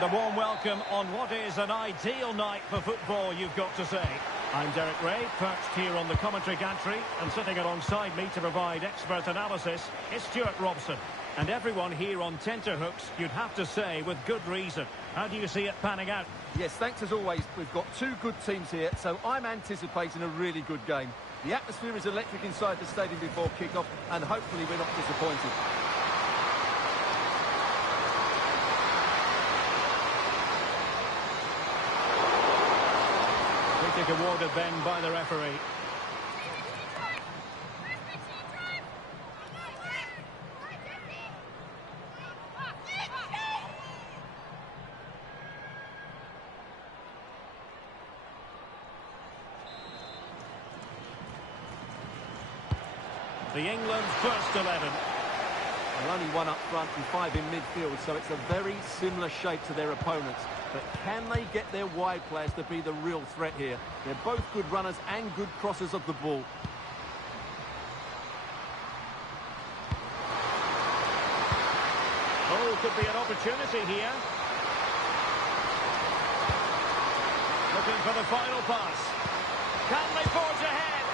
And a warm welcome on what is an ideal night for football, you've got to say. I'm Derek Ray, perched here on the commentary gantry, and sitting alongside me to provide expert analysis is Stuart Robson. And everyone here on tenterhooks, you'd have to say, with good reason. How do you see it panning out? Yes, thanks as always. We've got two good teams here, so I'm anticipating a really good game. The atmosphere is electric inside the stadium before kick-off, and hopefully we're not disappointed. Free kick awarded then by the referee. The England first 11. They're only one up front and five in midfield, so it's a very similar shape to their opponents. But can they get their wide players to be the real threat here? They're both good runners and good crossers of the ball. Oh, could be an opportunity here. Looking for the final pass. Can they forge ahead?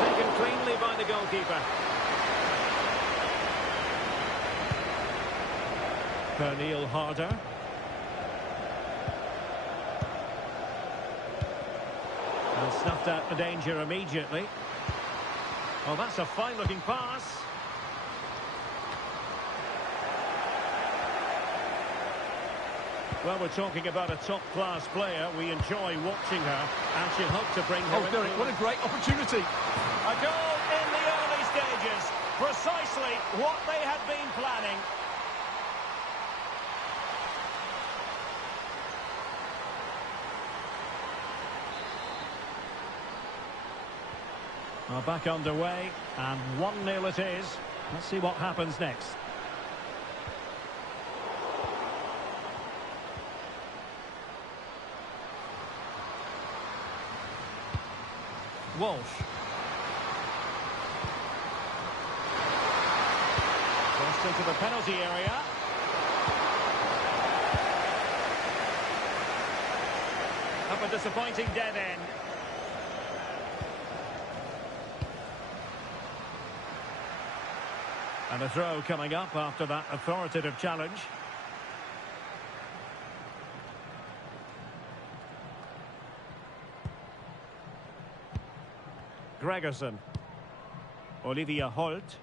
Taken cleanly by the goalkeeper. Pernille Harder. And snuffed out the danger immediately. Oh, that's a fine-looking pass. Well, we're talking about a top-class player. We enjoy watching her, and she'll hope to bring her... Oh, Derek, what a great opportunity. A goal in the early stages. Precisely what they had been planning. Well, back underway, and 1-0 it is. Let's see what happens next. Walsh. Crossed into the penalty area. Up a disappointing dead end. And a throw coming up after that authoritative challenge. Gregerson. Olivia Holt.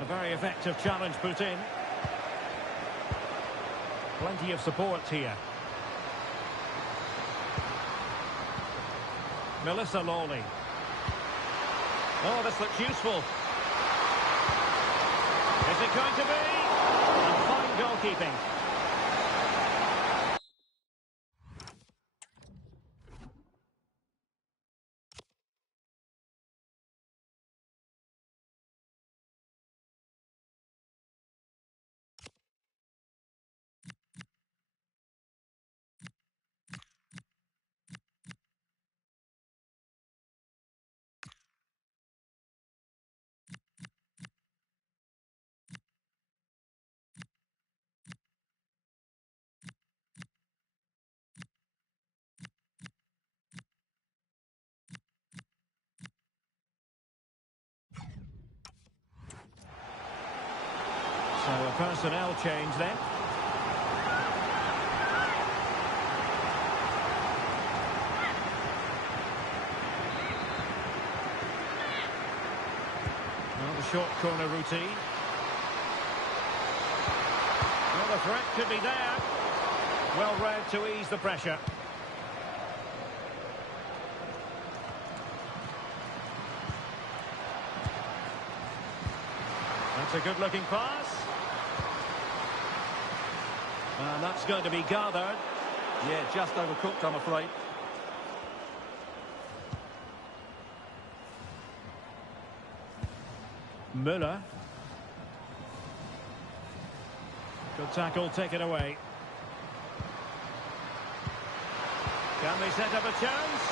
A very effective challenge put in. Plenty of support here. Melissa Lawley. Oh, this looks useful. Is it going to be? And fine goalkeeping. So a personnel change then. Well, the short corner routine. Well, the threat could be there. Well read to ease the pressure. That's a good-looking pass. And that's going to be gathered. Yeah, just overcooked, I'm afraid. Müller. Good tackle, taken away. Can they set up a chance?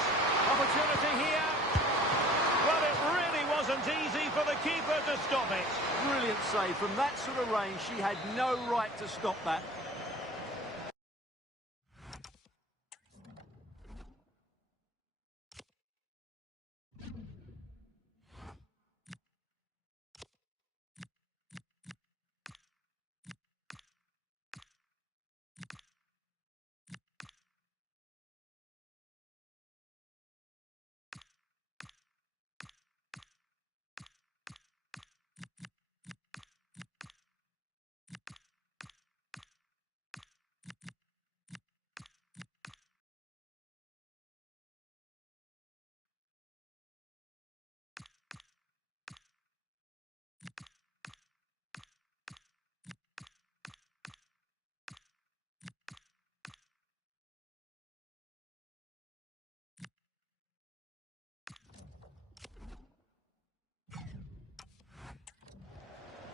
Opportunity here. Well, it really was wasn't easy for the keeper to stop it. Brilliant save. From that sort of range, she had no right to stop that.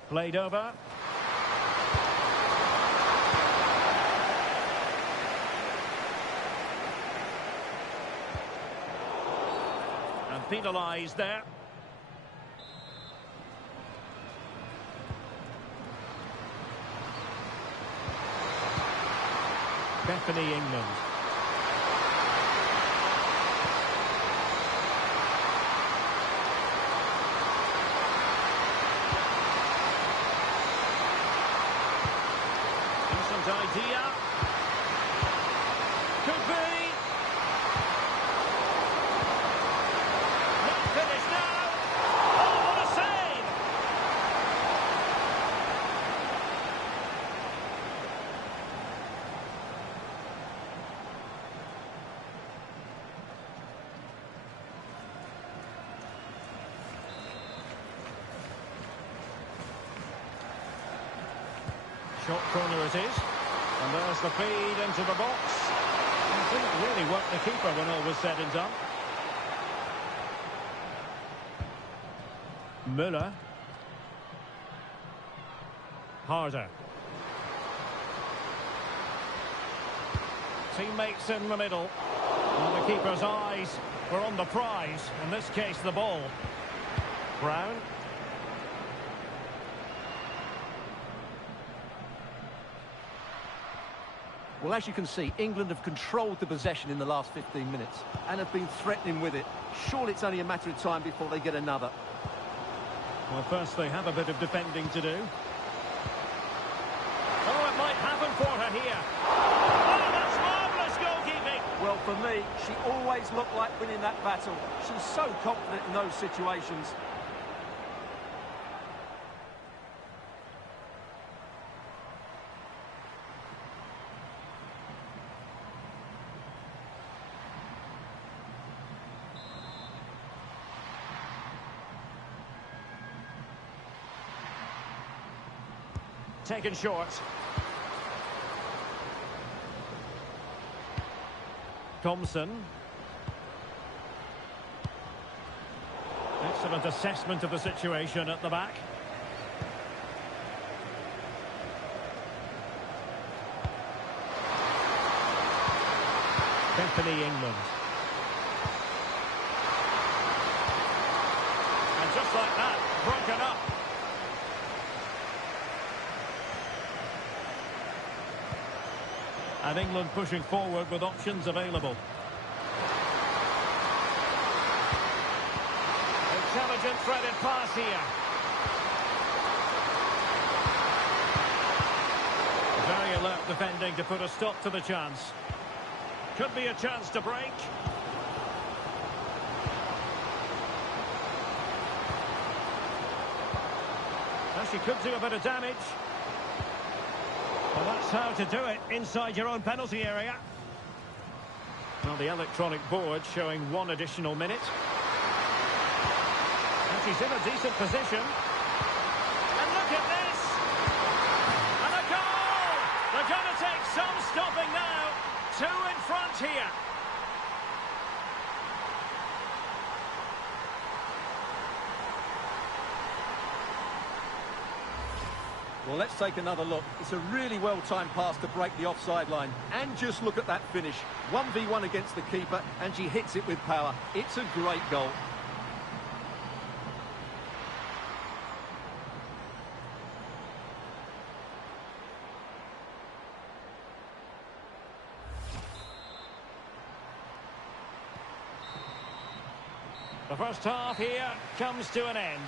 Played over. And penalised there. Bethany, England. Idea. Could be. Not finished now. Oh, what a save! Short corner it is. And there's the feed into the box. It didn't really work the keeper when all was said and done. Müller. Harder. Teammates in the middle. And the keeper's eyes were on the prize. In this case, the ball. Brown. Well, as you can see, England have controlled the possession in the last 15 minutes and have been threatening with it. Surely it's only a matter of time before they get another. Well, first they have a bit of defending to do. Oh, it might happen for her here. Oh, that's marvellous goalkeeping. Well, for me, she always looked like winning that battle. She's so confident in those situations. Taken short. Thompson. Excellent assessment of the situation at the back. Bethany, England. And just like that, broken up. And England pushing forward with options available. Intelligent threaded pass here. Very alert defending to put a stop to the chance. Could be a chance to break. Well, she could do a bit of damage. Well, that's how to do it inside your own penalty area. Well, the electronic board showing 1 additional minute. And she's in a decent position. And look at this! And a goal! They're going to take some stopping now. 2 in front here. Well, let's take another look. It's a really well-timed pass to break the offside line. And just look at that finish. 1v1 against the keeper, and she hits it with power. It's a great goal. The first half here comes to an end.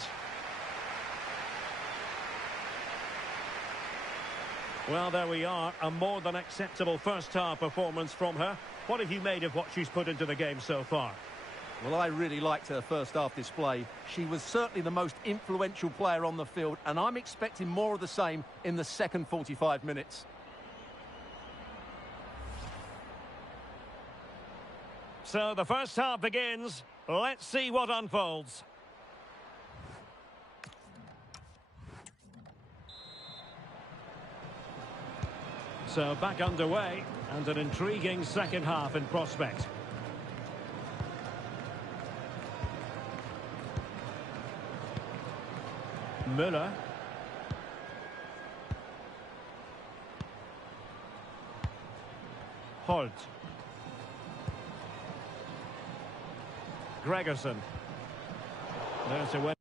Well, there we are. A more than acceptable first half performance from her. What have you made of what she's put into the game so far? Well, I really liked her first half display. She was certainly the most influential player on the field, and I'm expecting more of the same in the second 45 minutes. So the first half begins. Let's see what unfolds. So back underway, and an intriguing second half in prospect. Müller. Holt. Gregerson. There's a win.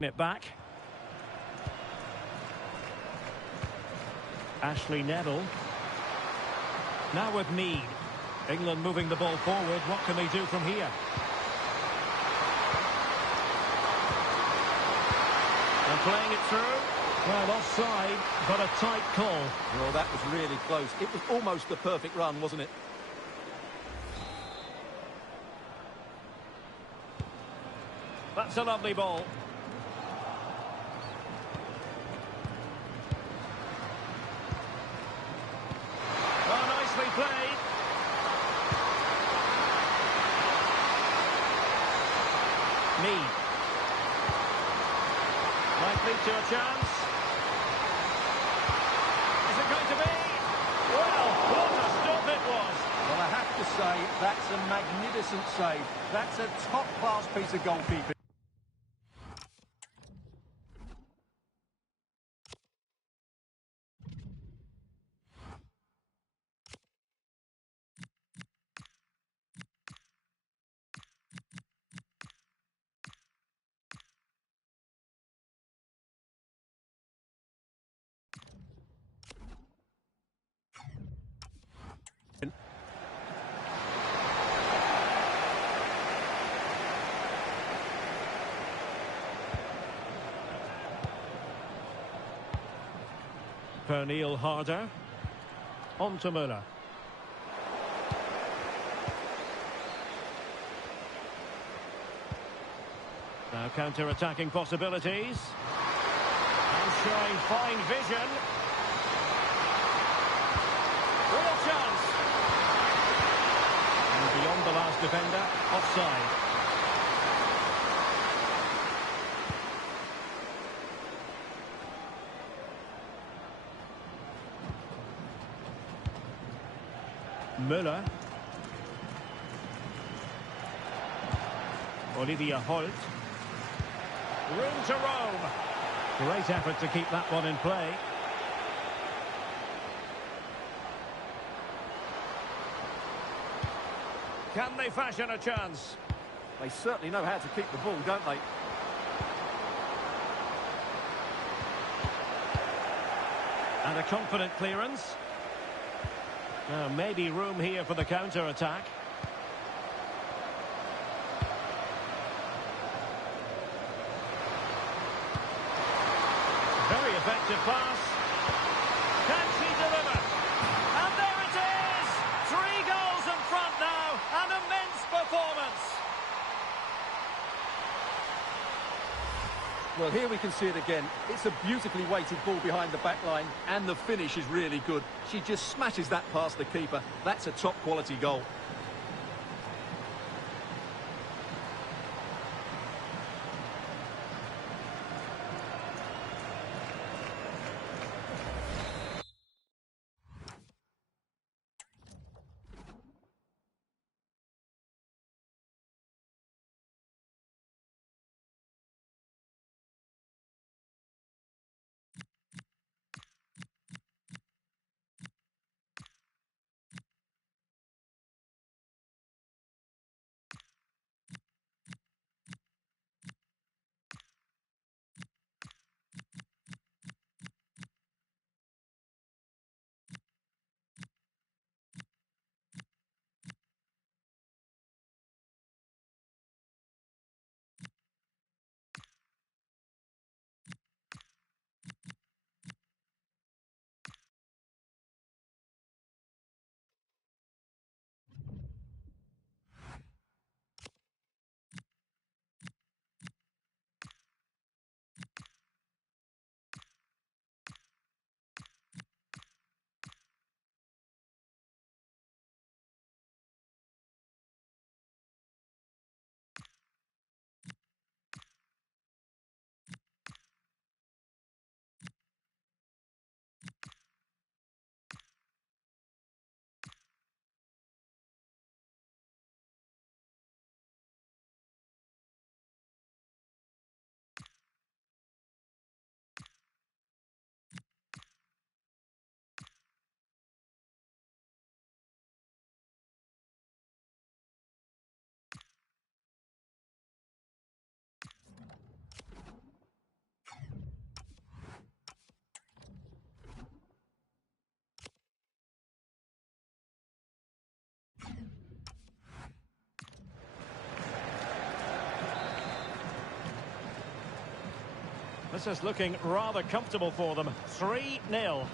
It back. Ashley Neville. Now with Mead. England moving the ball forward. What can they do from here? And playing it through. Well, offside, but a tight call. Well, that was really close. It was almost the perfect run, wasn't it? That's a lovely ball. Played. Mead. Likely to a chance. Is it going to be? Well, what a stop it was. Well, I have to say, that's a magnificent save. That's a top-class piece of goalkeeping. Pernille Harder. On to Müller. Now counter-attacking possibilities. And showing fine vision. Real chance. And beyond the last defender, offside. Müller. Olivia Holt. Room to roam. Great effort to keep that one in play. Can they fashion a chance? They certainly know how to keep the ball, don't they? And a confident clearance. Maybe room here for the counter-attack. Very effective pass. Can she deliver? And there it is! 3 goals in front now. An immense performance. Well, here we can see it again. It's a beautifully weighted ball behind the back line, and the finish is really good. She just smashes that past the keeper. That's a top-quality goal. This is looking rather comfortable for them. 3-0.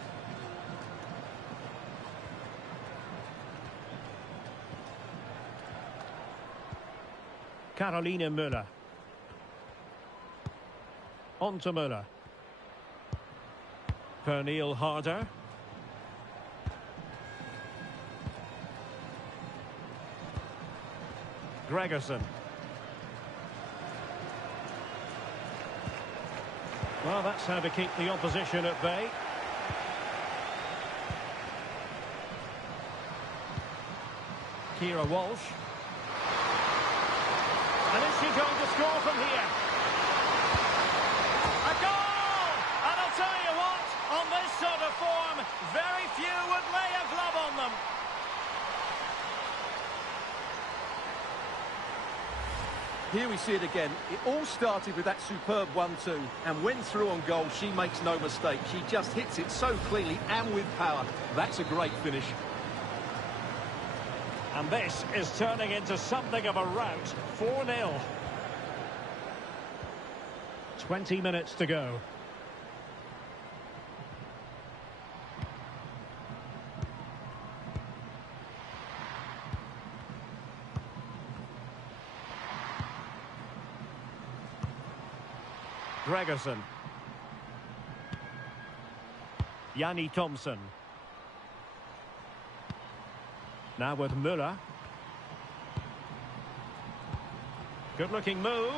Carolina Müller. On to Müller. Pernille Harder. Gregerson. Well, that's how to keep the opposition at bay. Kira Walsh. And is she going to score from here? A goal! And I'll tell you what, on this sort of form, very few would lay a glove on them. Here we see it again. It all started with that superb 1-2, and when through on goal, she makes no mistake. She just hits it so cleanly and with power. That's a great finish. And this is turning into something of a rout. 4-0. 20 minutes to go. Gregerson. Yanni Thompson. Now with Müller. Good looking move.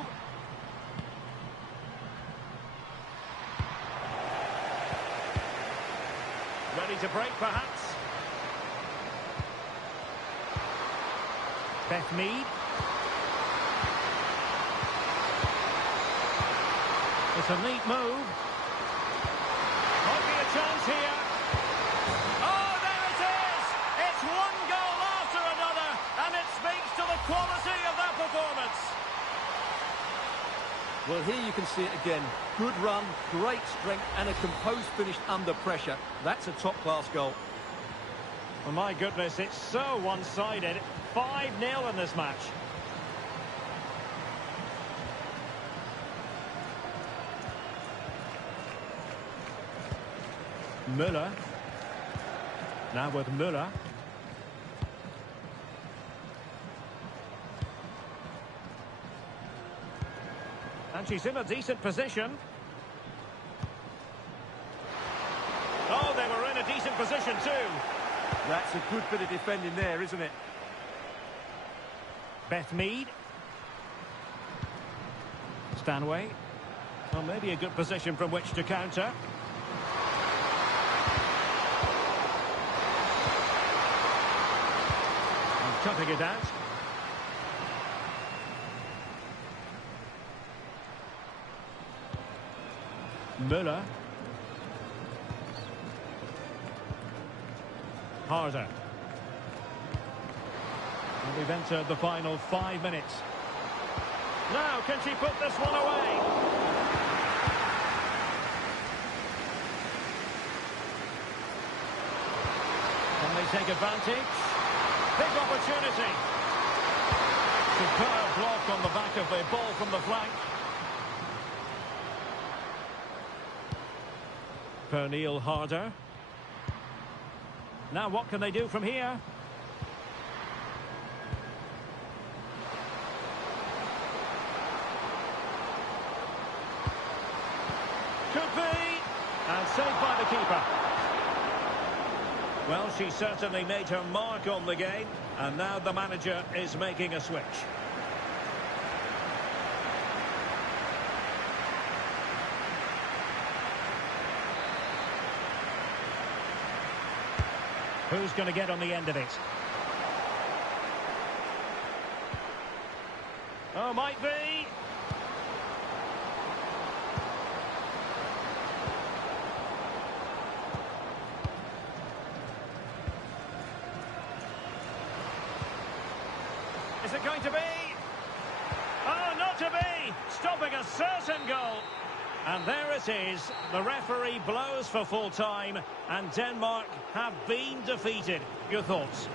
Ready to break perhaps. Beth Mead. It's a neat move. Might be a chance here. Oh, there it is! It's one goal after another, and it speaks to the quality of that performance. Well, here you can see it again. Good run, great strength, and a composed finish under pressure. That's a top-class goal. Well, my goodness, it's so one-sided. 5-0 in this match. Müller. Now with Müller. And she's in a decent position. Oh, they were in a decent position too. That's a good bit of defending there, isn't it? Beth Mead. Stanway. Well, maybe a good position from which to counter. And cutting it out. Müller. Harder. And we've entered the final 5 minutes. Now, can she put this one away? Can they take advantage? Big opportunity. Superb block on the back of the ball from the flank. Pernille Harder. Now what can they do from here? Could be. And saved by the keeper. Well, she certainly made her mark on the game. And now the manager is making a switch. Who's going to get on the end of it? Oh, might be. Is it going to be? Oh, not to be! Stopping a certain goal. And there it is. The referee blows for full time, and Denmark have been defeated. Your thoughts?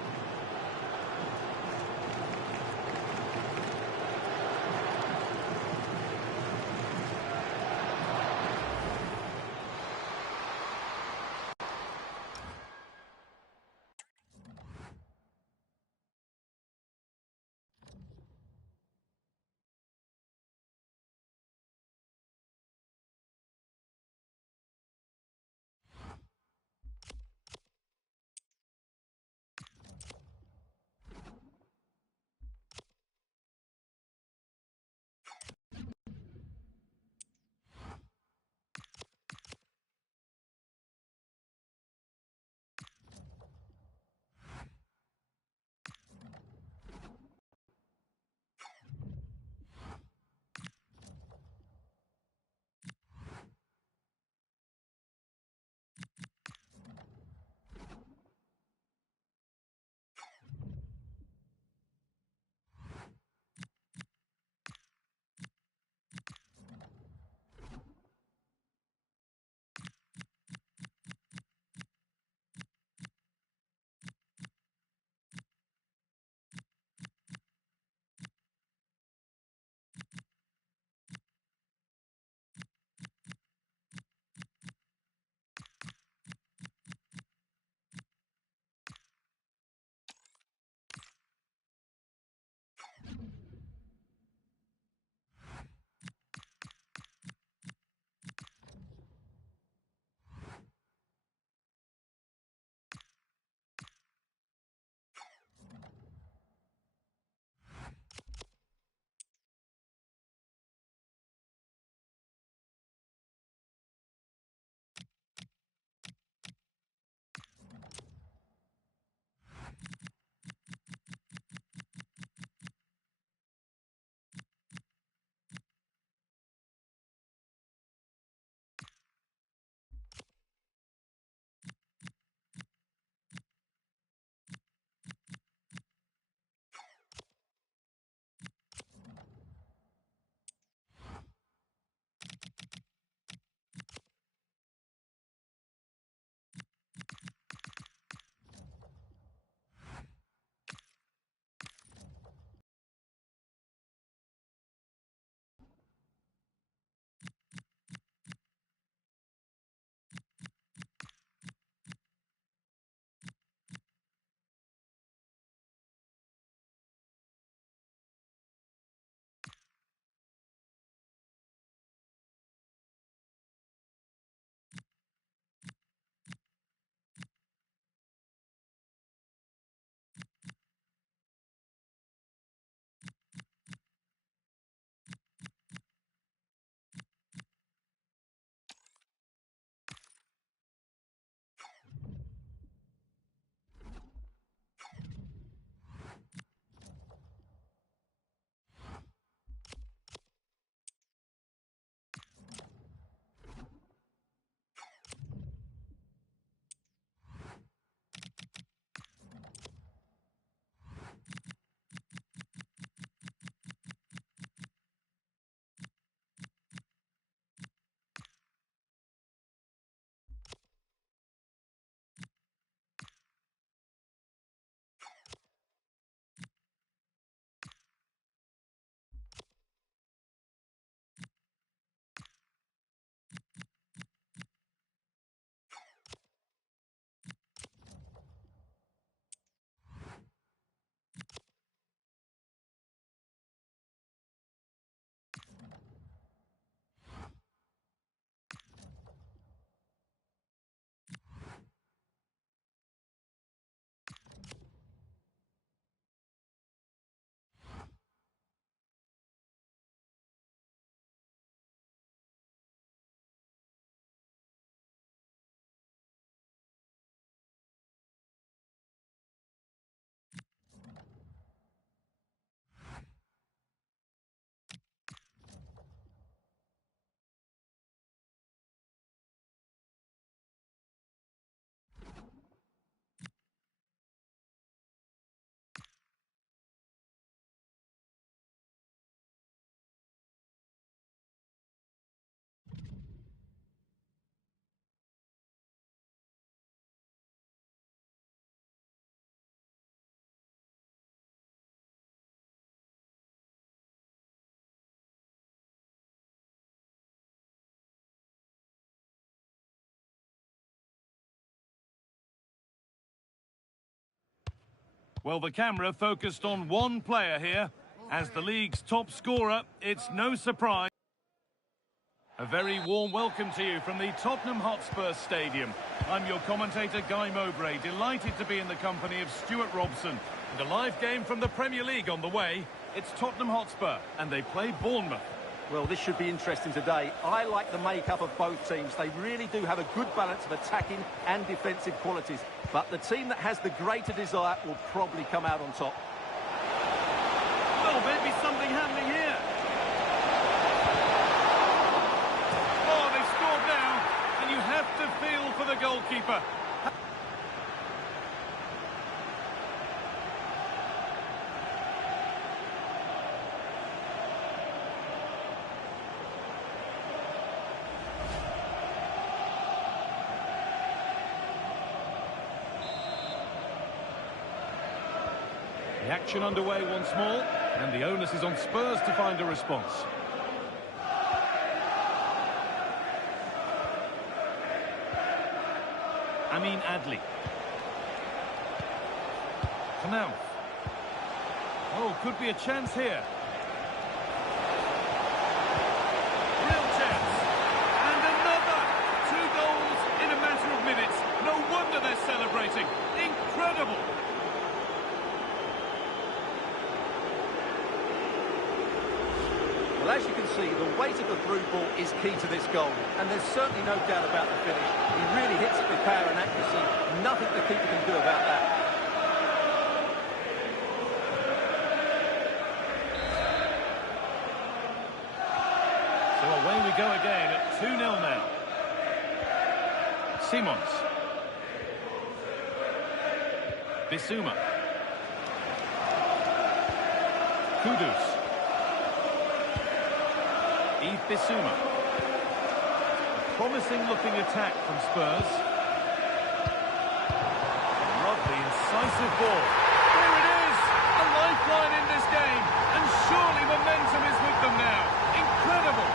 Well, the camera focused on one player here. As the league's top scorer, it's no surprise. A very warm welcome to you from the Tottenham Hotspur Stadium. I'm your commentator, Guy Mowbray, delighted to be in the company of Stuart Robson. And a live game from the Premier League on the way. It's Tottenham Hotspur, and they play Bournemouth. Well, this should be interesting today. I like the makeup of both teams. They really do have a good balance of attacking and defensive qualities. But the team that has the greater desire will probably come out on top. Well, maybe something happening here. Oh, they scored now, and you have to feel for the goalkeeper. The action underway once more, and the onus is on Spurs to find a response. Amin Adli. Now. Oh, could be a chance here. Real chance. And another! 2 goals in a matter of minutes. No wonder they're celebrating. Incredible! Well, as you can see, the weight of the through ball is key to this goal. And there's certainly no doubt about the finish. He really hits it with power and accuracy. Nothing the keeper can do about that. So away we go again at 2-0 now. Simons. Bissouma. Kudus. Bissouma. A promising-looking attack from Spurs. Lovely, incisive ball. There it is! A lifeline in this game. And surely momentum is with them now. Incredible!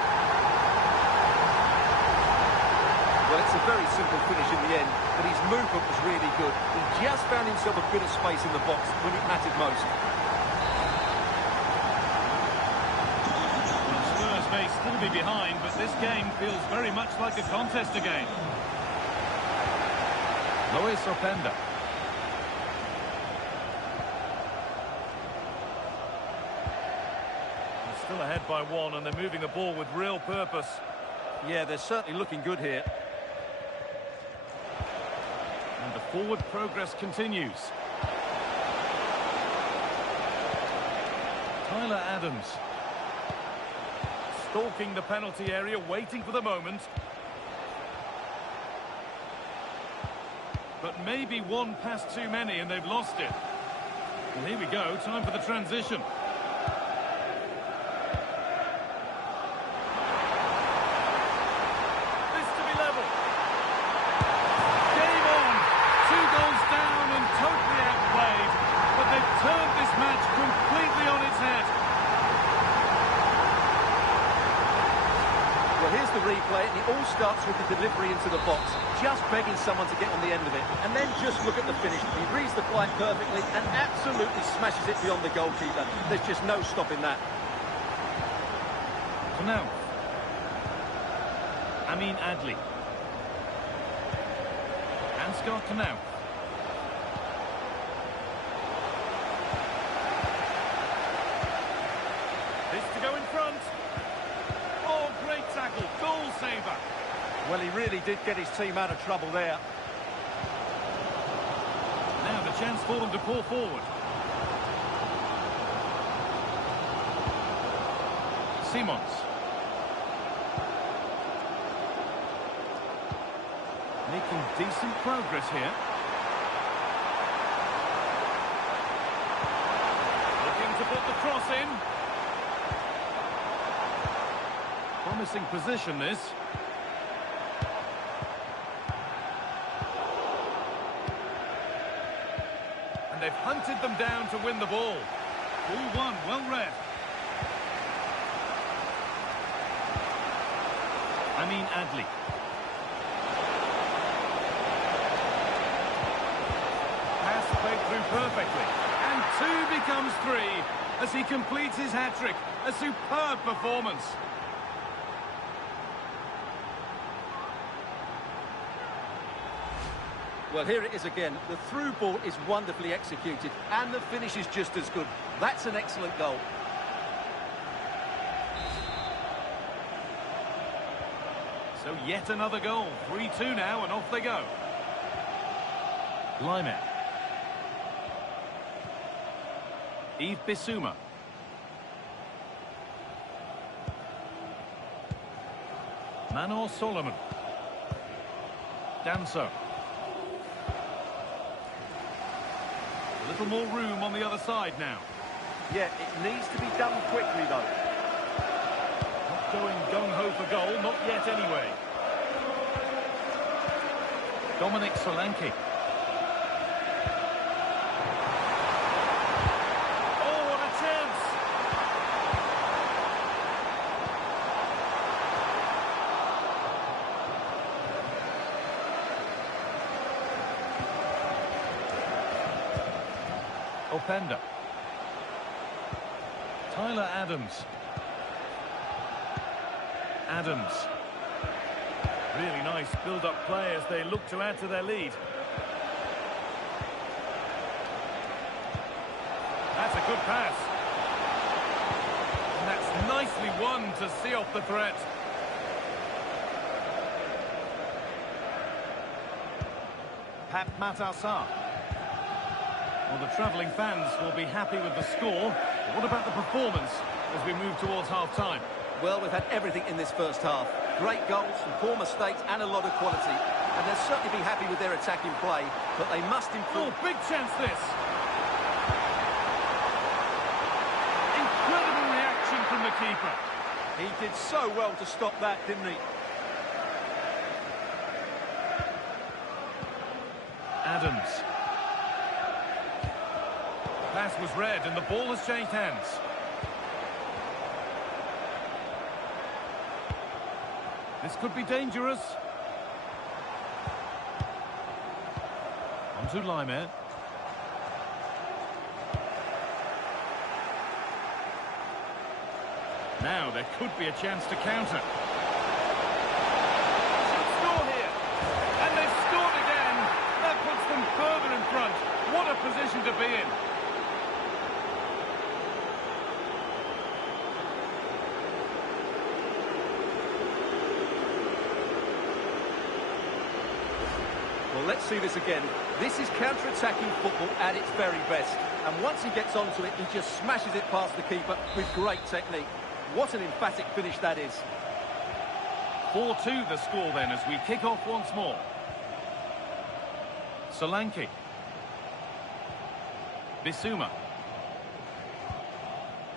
Well, it's a very simple finish in the end, but his movement was really good. He just found himself a bit of space in the box when it mattered most. May still be behind, but this game feels very much like a contest again. Luis Openda. They're still ahead by 1, and they're moving the ball with real purpose. Yeah, they're certainly looking good here. And the forward progress continues. Tyler Adams. Stalking the penalty area, waiting for the moment. But maybe one pass too many and they've lost it. Well, here we go, time for the transition. This to be level. Game on. 2 goals down and totally outplayed. But they've turned this match completely on its head. Well, here's the replay, and it all starts with the delivery into the box. Just begging someone to get on the end of it. And then just look at the finish. He reads the flight perfectly and absolutely smashes it beyond the goalkeeper. There's just no stopping that. So now, Amin Adli. Ansgar to now. This to go in front. Oh, great tackle, goal saver. Well, he really did get his team out of trouble there. Now the chance for them to pull forward. Simons. Making decent progress here. Looking to put the cross in. Promising position, this. And they've hunted them down to win the ball. Ball one, well read. Amin Adli. Pass played through perfectly. becomes 3 as he completes his hat-trick. A superb performance. Well, here it is again. The through ball is wonderfully executed, and the finish is just as good. That's an excellent goal. So yet another goal. 3-2 now, and off they go. Lyman. Yves Bissouma. Manor Solomon. Danso. A little more room on the other side now. Yeah, it needs to be done quickly, though. Not going gung-ho for goal, not yet anyway. Dominic Solanke. Oh, what a chance! Openda. Tyler Adams. Adams. Really nice build-up play as they look to add to their lead. That's a good pass. And that's nicely won to see off the threat. Pat Matassar. Well, the travelling fans will be happy with the score. But what about the performance as we move towards half-time? Well, we've had everything in this first half. Great goals, some poor mistakes, and a lot of quality. And they'll certainly be happy with their attacking play, but they must improve. Oh, big chance this! Incredible reaction from the keeper. He did so well to stop that, didn't he? Adams. Pass was read and the ball has changed hands. This could be dangerous. On to Lyman. Now there could be a chance to counter. Should score here. And they've scored again. That puts them further in front. What a position to be in. Well, let's see this again. This is counter-attacking football at its very best. And once he gets onto it, he just smashes it past the keeper with great technique. What an emphatic finish that is. 4-2 the score then as we kick off once more. Solanke. Bissouma.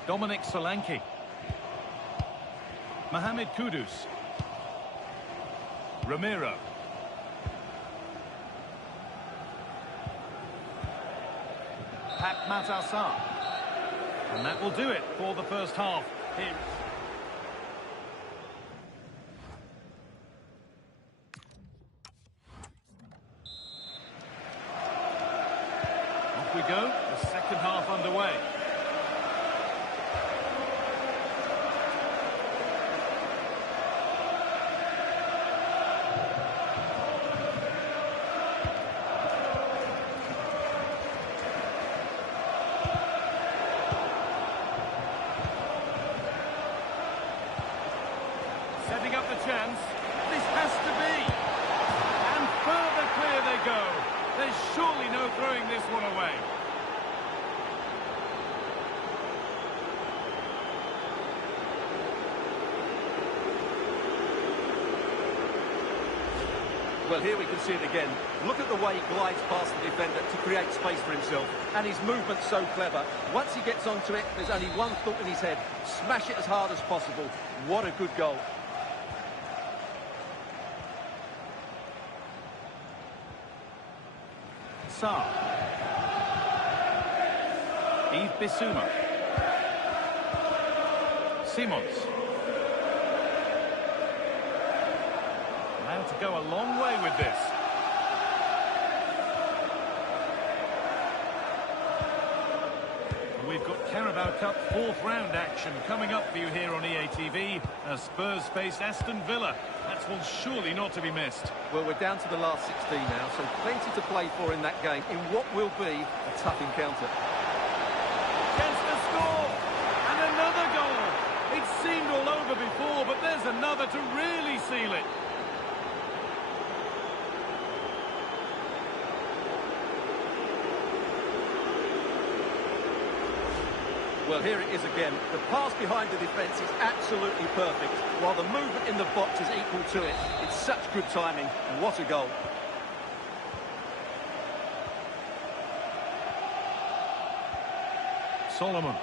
Dominic Solanke. Mohamed Kudus. Ramiro. Pat Matassar. And that will do it for the first half. Here. Off we go, the second half underway. Setting up the chance. This has to be. And further clear they go. There's surely no throwing this one away. Well, here we can see it again. Look at the way he glides past the defender to create space for himself. And his movement's so clever. Once he gets onto it, there's only one thought in his head. Smash it as hard as possible. What a good goal. Sarr. Yves Bissouma. Simons. Now to go a long way with this. we've got Carabao Cup 4th round action coming up for you here on EA TV as Spurs face Aston Villa. That's one surely not to be missed. Well, we're down to the last 16 now, so plenty to play for in that game, in what will be a tough encounter. Chance to score! And another goal! It seemed all over before, but there's another to really seal it. Well, here it is again. The pass behind the defence is absolutely perfect, while the movement in the box is equal to it. It's such good timing. What a goal. Solomon.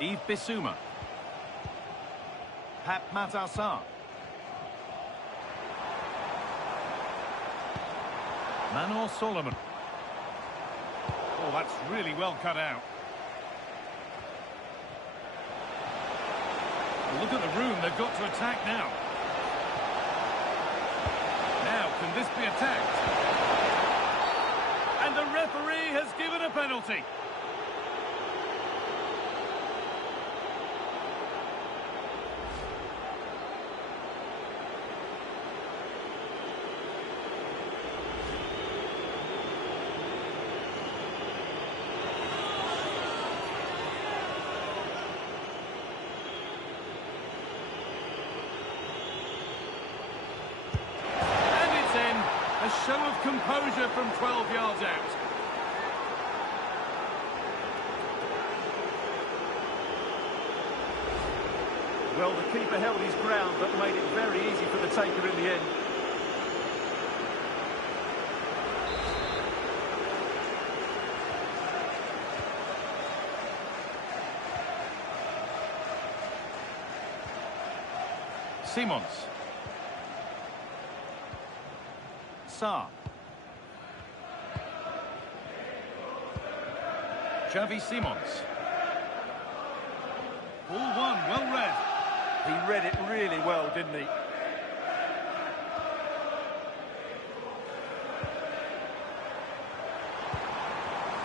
Yves Bissouma. Pap Matassar. Manor Solomon. Oh, that's really well cut out. Look at the room they've got to attack now. Now, can this be attacked? And the referee has given a penalty. A show of composure from 12 yards out. Well, the keeper held his ground, but made it very easy for the taker in the end. Simons. Sarr. Xavi Simons. Ball one, well read. He read it really well, didn't he?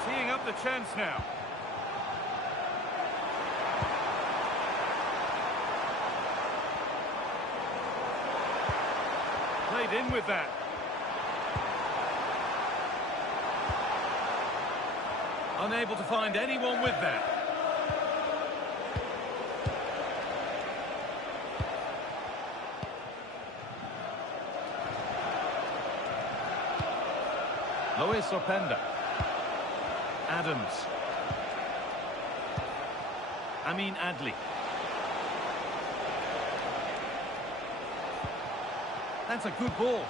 Teeing up the chance now. Played in with that. Unable to find anyone with that. Lois Openda. Adams. Amin Adli. That's a good ball.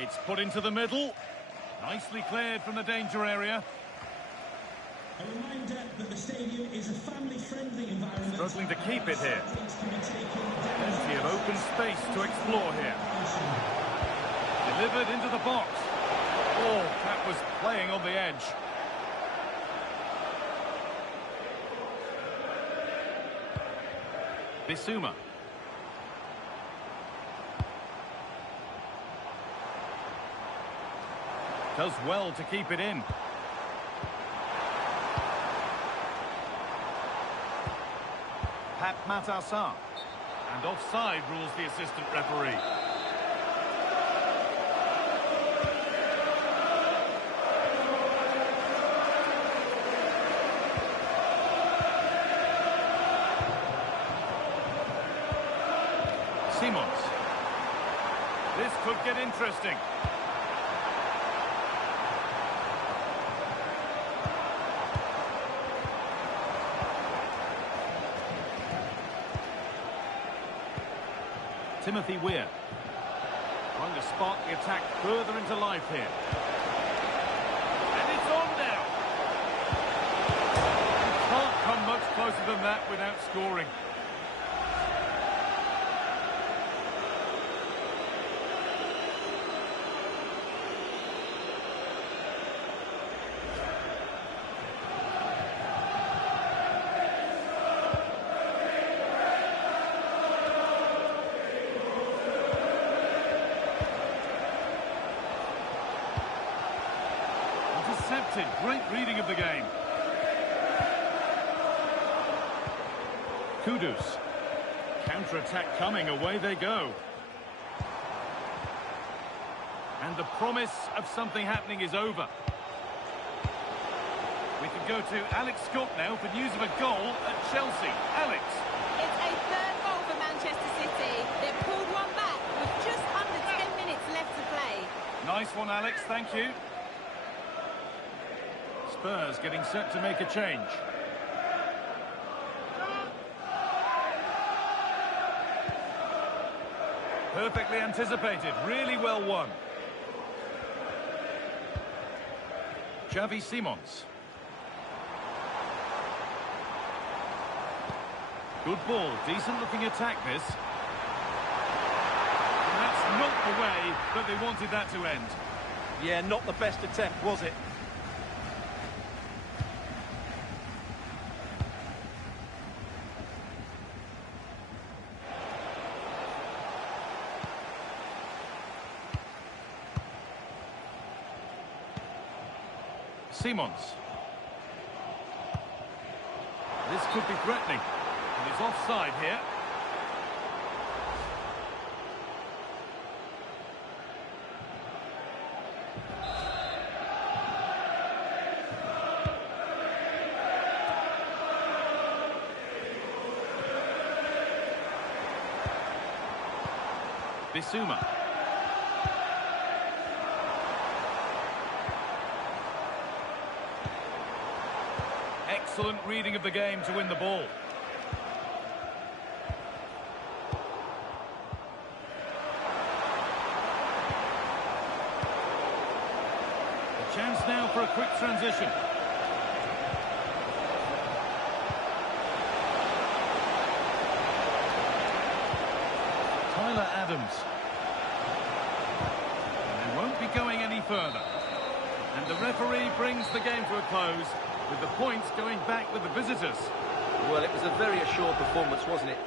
It's put into the middle. Nicely cleared from the danger area. A reminder that the stadium is a family-friendly environment. Struggling to keep it here. Plenty of open space to explore here. Delivered into the box. Oh, that was playing on the edge. Bissouma. Does well to keep it in. Pat Matassar. And offside rules the assistant referee. Simons. This could get interesting. Timothy Weir. Trying to spark the attack further into life here. And it's on now. You can't come much closer than that without scoring. Intercepted. Great reading of the game. Kudus. Counter-attack coming. Away they go. And the promise of something happening is over. We can go to Alex Scott now for news of a goal at Chelsea. Alex. It's a third goal for Manchester City. They've pulled one back with just under 10 minutes left to play. Nice one, Alex. Thank you. Spurs getting set to make a change. Perfectly anticipated. Really well won. Xavi Simons. Good ball. Decent looking attack this. And that's not the way that they wanted that to end. Yeah, not the best attempt, was it? Simons. This could be threatening. And he's offside here. Bissouma. Excellent reading of the game to win the ball. A chance now for a quick transition. Tyler Adams. And they won't be going any further. And the referee brings the game to a close, with the points going back with the visitors. Well, it was a very assured performance, wasn't it?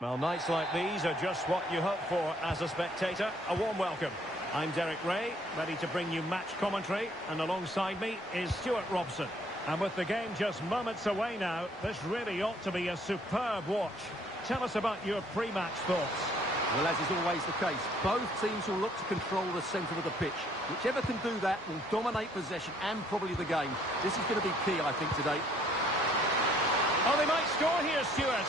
Well, nights like these are just what you hope for as a spectator. A warm welcome. I'm Derek Ray, ready to bring you match commentary, and alongside me is Stuart Robson. And with the game just moments away now, this really ought to be a superb watch. Tell us about your pre-match thoughts. Well, as is always the case, both teams will look to control the centre of the pitch. Whichever can do that will dominate possession and probably the game. This is going to be key, I think, today. Oh, they might score here, Stuart.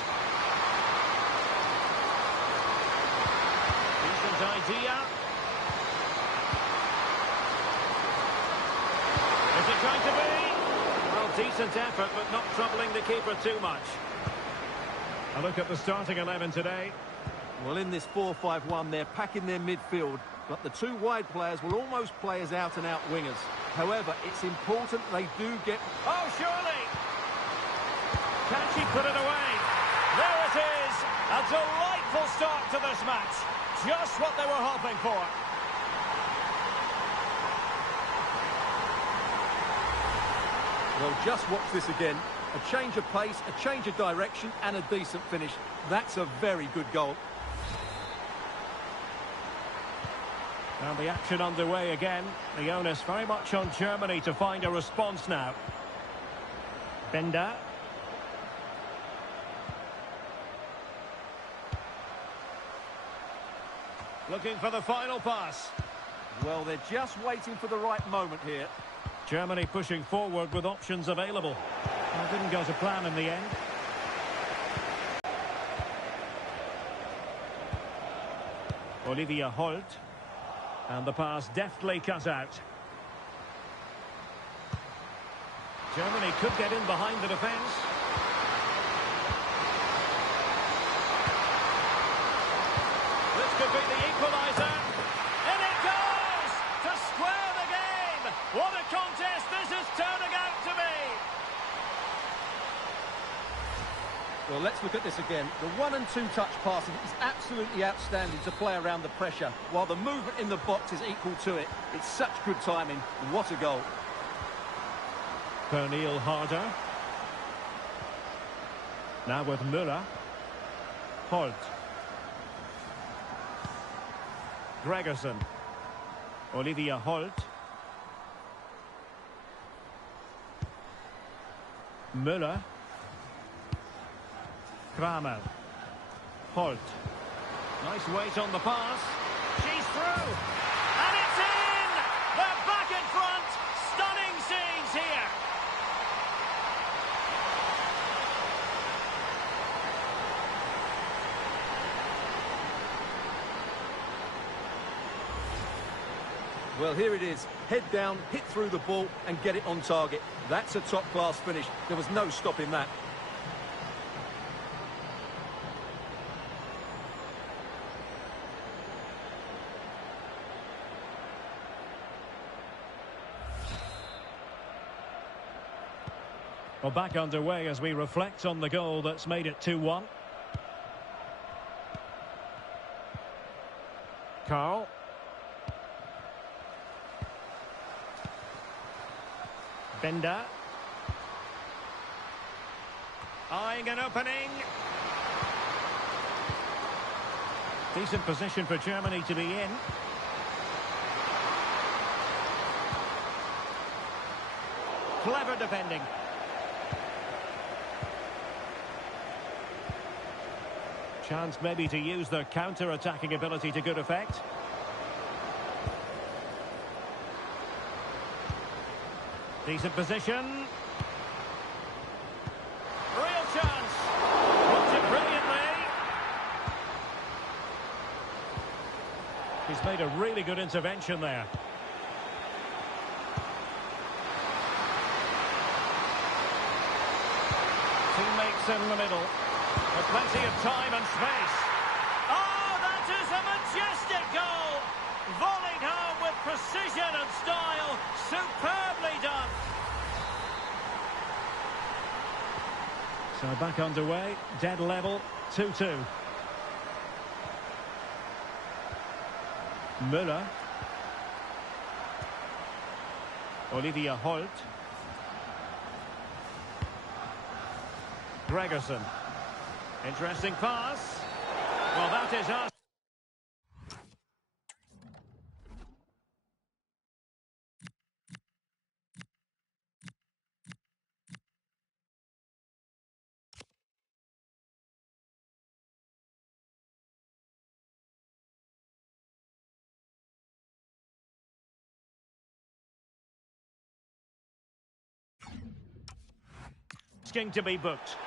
Decent idea. Is it going to be? Well, decent effort, but not troubling the keeper too much. A look at the starting 11 today. Well, in this 4-5-1, they're packing their midfield, but the two wide players will almost play as out-and-out wingers. However, it's important they do get... Oh, surely! Can she put it away? There it is! A delightful start to this match. Just what they were hoping for. Well, just watch this again. A change of pace, a change of direction, and a decent finish. That's a very good goal. And the action underway again. The onus very much on Germany to find a response now. Bender. Looking for the final pass. Well, they're just waiting for the right moment here. Germany pushing forward with options available. Well, didn't go to plan in the end. Olivia Holt. And the pass deftly cut out. Germany could get in behind the defence. This could be the equaliser. In it goes! To square the game! What a contest this is turning out to be! Well, let's look at this again. The 1- and 2-touch passing is absolutely outstanding to play around the pressure, while the movement in the box is equal to it. It's such good timing. What a goal. Pernille Harder. Now with Müller. Holt. Gregerson. Olivia Holt. Müller. Kramer. Holt. Nice weight on the pass. She's through. And it's in! They're back in front. Stunning scenes here. Well, here it is. Head down, hit through the ball and get it on target. That's a top-class finish. There was no stopping that. Well, back underway as we reflect on the goal that's made it 2-1. Carl. Bender. Eyeing an opening. Decent position for Germany to be in. Clever defending. Chance maybe to use their counter-attacking ability to good effect. Decent position. Real chance. Puts it brilliantly. He's made a really good intervention there. Teammates in the middle. With plenty of time and space. Oh, that is a majestic goal! Volleyed home with precision and style. Superbly done. So back underway. Dead level. 2-2. Müller. Olivia Holt. Gregerson. Interesting pass. Well, that is us. Asking to be booked.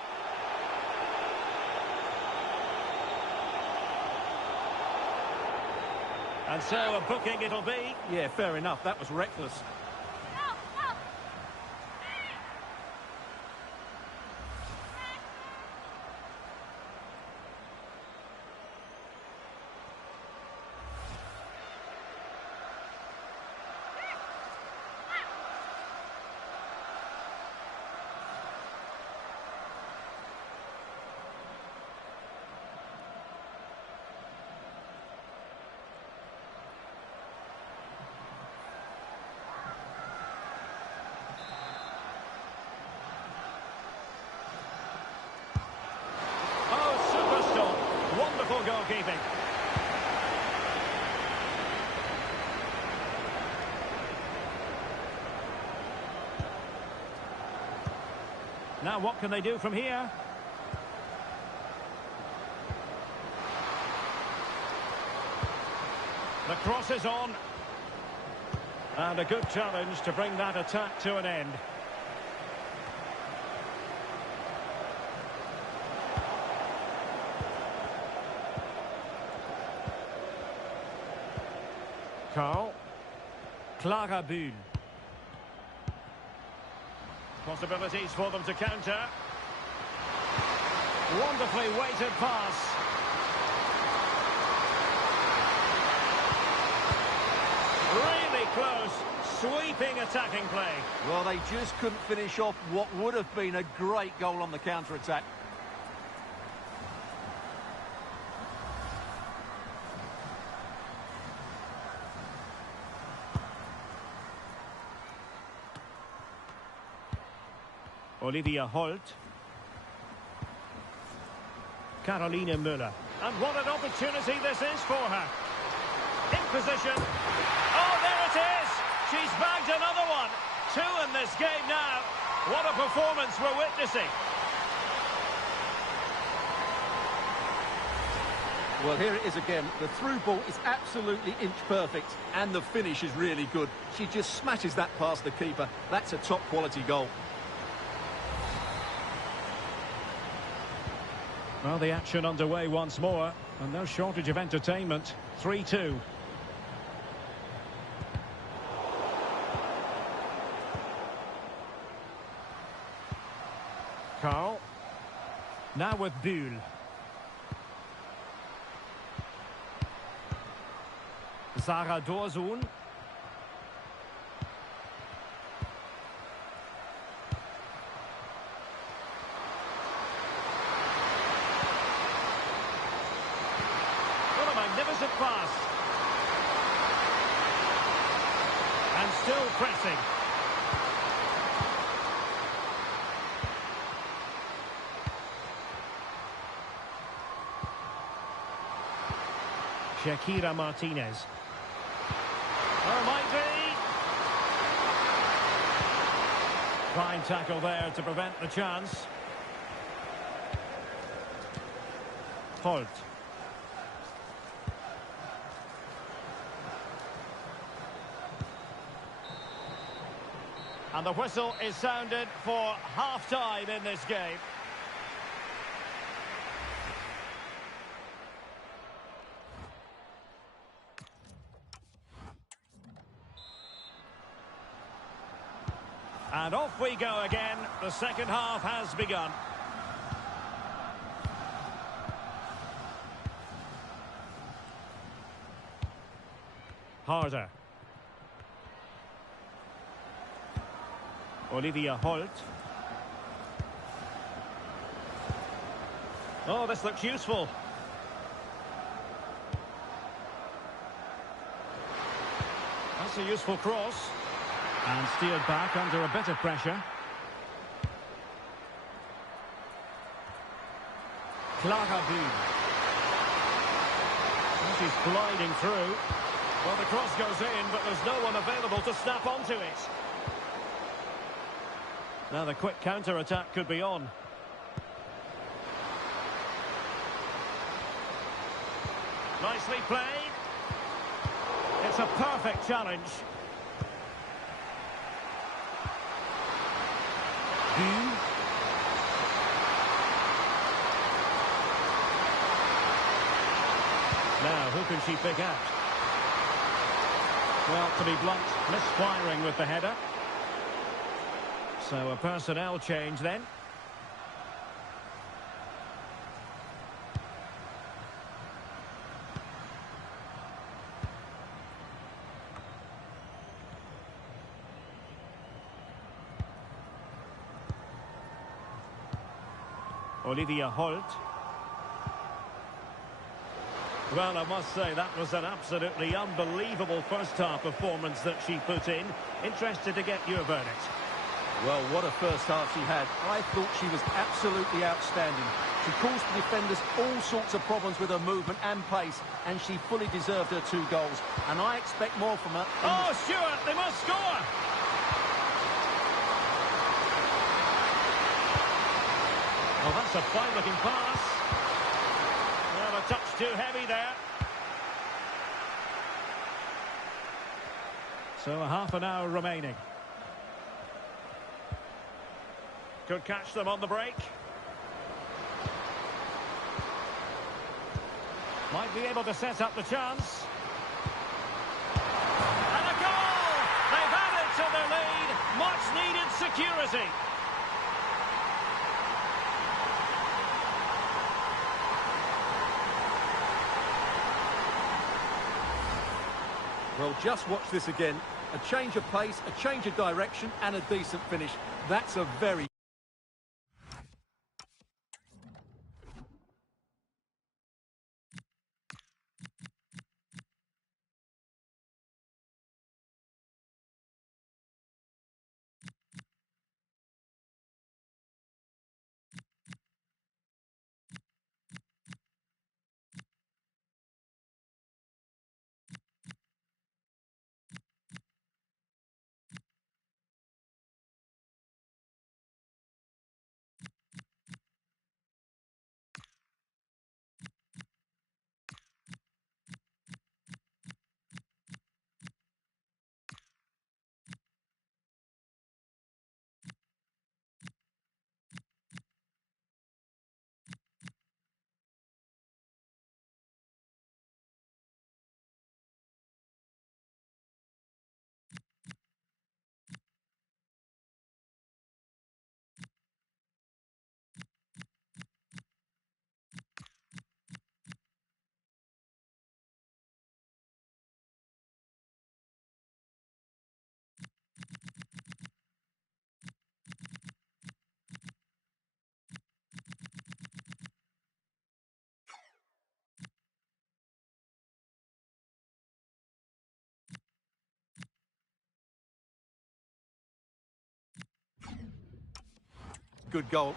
And so a booking it'll be. Yeah, fair enough. That was reckless. Wonderful goalkeeping. Now what can they do from here? The cross is on. And a good challenge to bring that attack to an end. Carl. Clara Bull. Possibilities for them to counter. Wonderfully weighted pass. Really close. Sweeping attacking play. Well, they just couldn't finish off what would have been a great goal on the counter-attack. Olivia Holt. Carolina Müller. And what an opportunity this is for her. In position. Oh, there it is! She's bagged another one. 2 in this game now. What a performance we're witnessing. Well, here it is again. The through ball is absolutely inch perfect, and the finish is really good. She just smashes that past the keeper. That's a top quality goal. Well, the action underway once more, and no shortage of entertainment. 3-2. Carl. Now with Bull. Zara Dorsun. Magnificent pass. And still pressing. Shakira Martinez. Oh, might be. Fine tackle there to prevent the chance. Holt. And the whistle is sounded for half-time in this game. And off we go again. The second half has begun. Harder. Olivia Holt. Oh, this looks useful. That's a useful cross. And steered back under a bit of pressure. Clara Bull. She's gliding through. Well, the cross goes in, but there's no one available to snap onto it. Now the quick counter-attack could be on. Nicely played. It's a perfect challenge. Now, who can she pick out? Well, to be blunt, misfiring with the header. So a personnel change then. Olivia Holt. Well, I must say that was an absolutely unbelievable first-half performance that she put in. Interested to get your verdict. Well, what a first half she had. I thought she was absolutely outstanding. She caused the defenders all sorts of problems with her movement and pace, and she fully deserved her 2 goals. And I expect more from her. Oh, Stuart, they must score! Well, that's a fine-looking pass. Well, a touch too heavy there. So a half an hour remaining. Could catch them on the break. Might be able to set up the chance. And a goal! They've added to their lead. Much-needed security. Well, just watch this again. A change of pace, a change of direction, and a decent finish. That's a very... Good goal.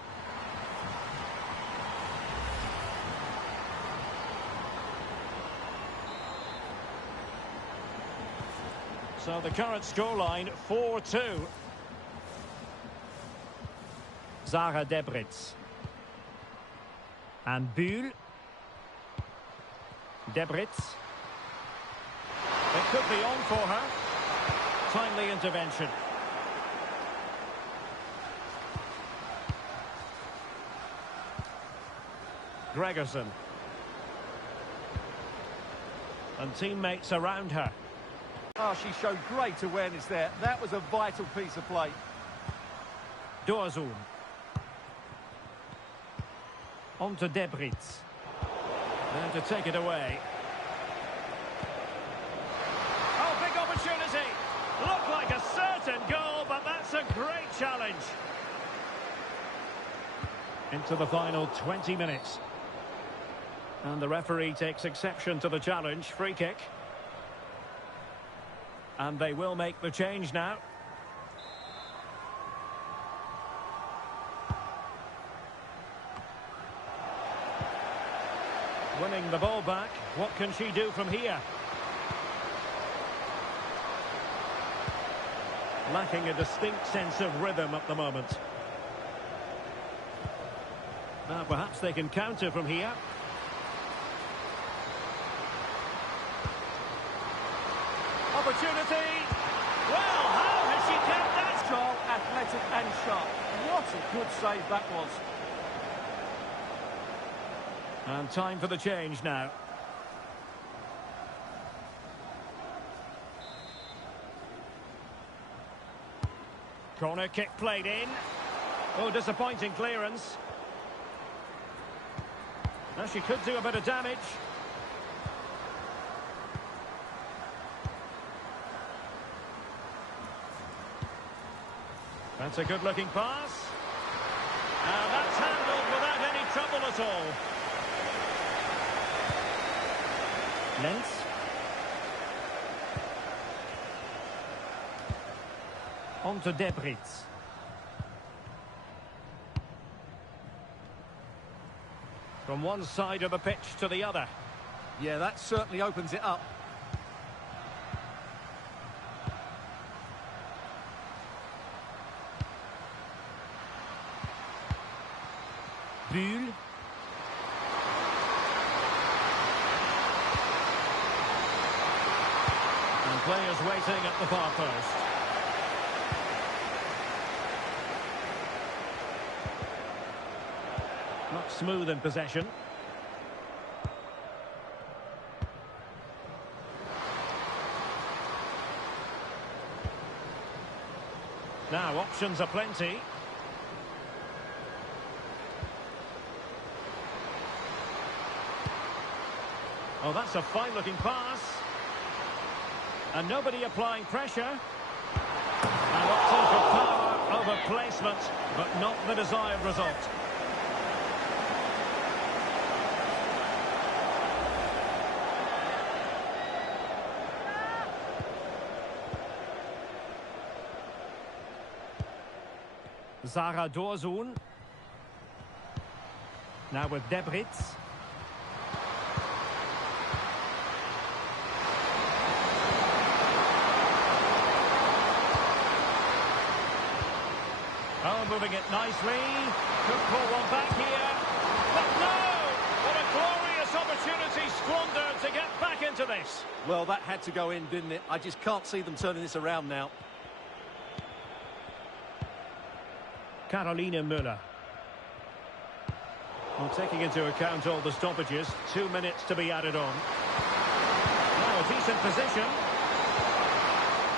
So the current scoreline, 4-2. Zara Debritz. And Buhl. Debritz. It could be on for her. Timely intervention. Gregerson. And teammates around her. Oh, she showed great awareness there. That was a vital piece of play. Doorzoon. On to Debritz. There to take it away. Oh, big opportunity. Looked like a certain goal, but that's a great challenge. Into the final 20 minutes. And the referee takes exception to the challenge. Free kick. And they will make the change now. Winning the ball back. What can she do from here? Lacking a distinct sense of rhythm at the moment. Now perhaps they can counter from here. Opportunity. Well, how has she kept that? Strong, athletic and sharp. What a good save that was. And time for the change now. Corner kick played in. Oh, disappointing clearance. Now she could do a bit of damage. That's a good-looking pass. And that's handled without any trouble at all. Lens. On to Debritz. From one side of the pitch to the other. Yeah, that certainly opens it up. Buhl. And players waiting at the far post. Not smooth in possession. Now options are plenty. Oh, that's a fine-looking pass. And nobody applying pressure. And opting for power over placement, but not the desired result. Zara Dorsun. Now with Debritz. Oh, moving it nicely. Could pull one back here. But no! What a glorious opportunity squandered to get back into this. Well, that had to go in, didn't it? I just can't see them turning this around now. Caroline Müller. Well, taking into account all the stoppages, 2 minutes to be added on. Now a decent position.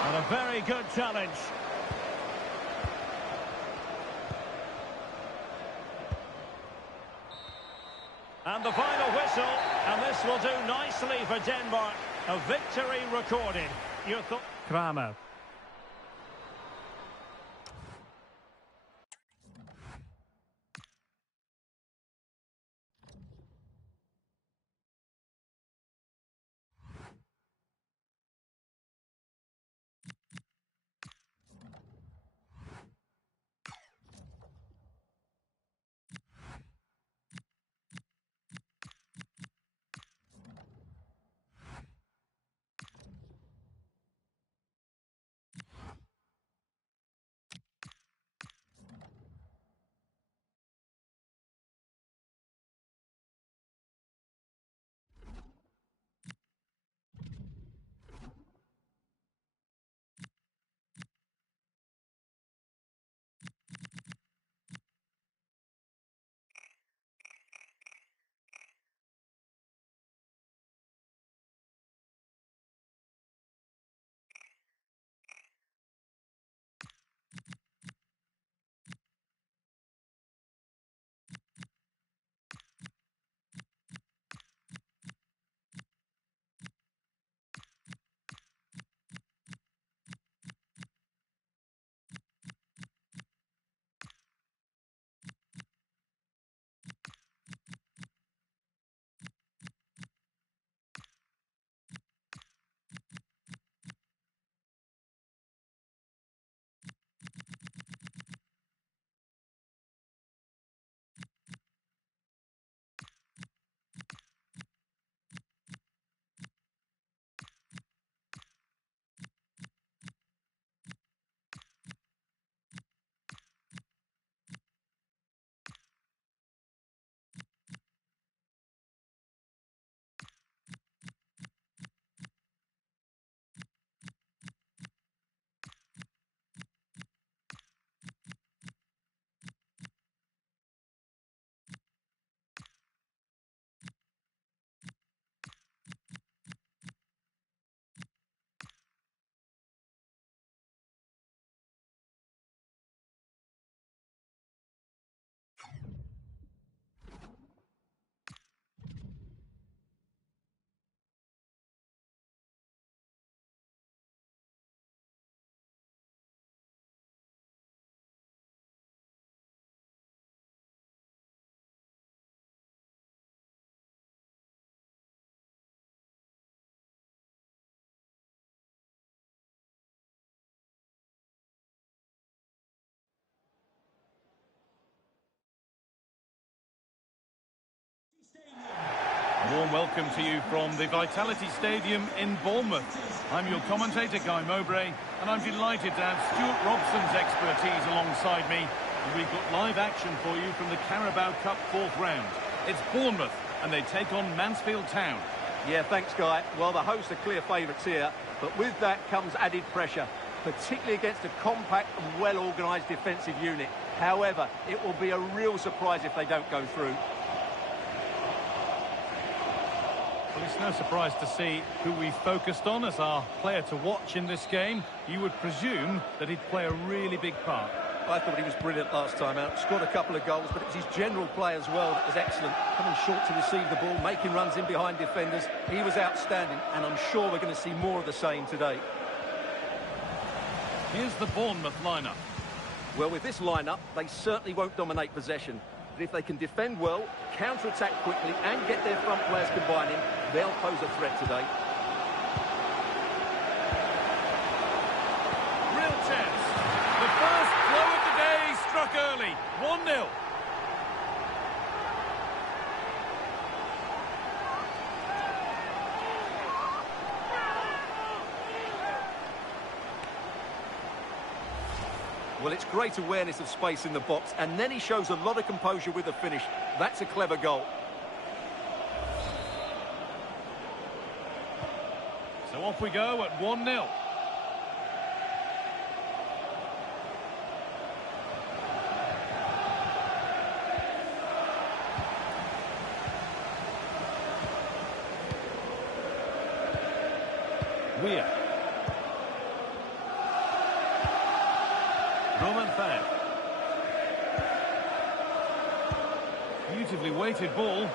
And a very good challenge. And the final whistle, and this will do nicely for Denmark. A victory recorded. Your thought? Kramer. A warm welcome to you from the Vitality Stadium in Bournemouth. I'm your commentator, Guy Mowbray, and I'm delighted to have Stuart Robson's expertise alongside me. And we've got live action for you from the Carabao Cup 4th round. It's Bournemouth, and they take on Mansfield Town. Yeah, thanks, Guy. Well, the hosts are clear favourites here, but with that comes added pressure, particularly against a compact and well-organised defensive unit. However, it will be a real surprise if they don't go through. Well, it's no surprise to see who we focused on as our player to watch in this game. You would presume that he'd play a really big part. I thought he was brilliant last time out. Scored a couple of goals, but it was his general play as well that was excellent. Coming short to receive the ball, making runs in behind defenders. He was outstanding, and I'm sure we're going to see more of the same today. Here's the Bournemouth lineup. Well, with this lineup, they certainly won't dominate possession. But if they can defend well, counter-attack quickly, and get their front players combining, they'll pose a threat today. Real chance. The first blow of the day struck early. 1-0. Well, it's great awareness of space in the box, and then he shows a lot of composure with the finish. That's a clever goal. So off we go at 1-0. Weir. Beautifully weighted ball.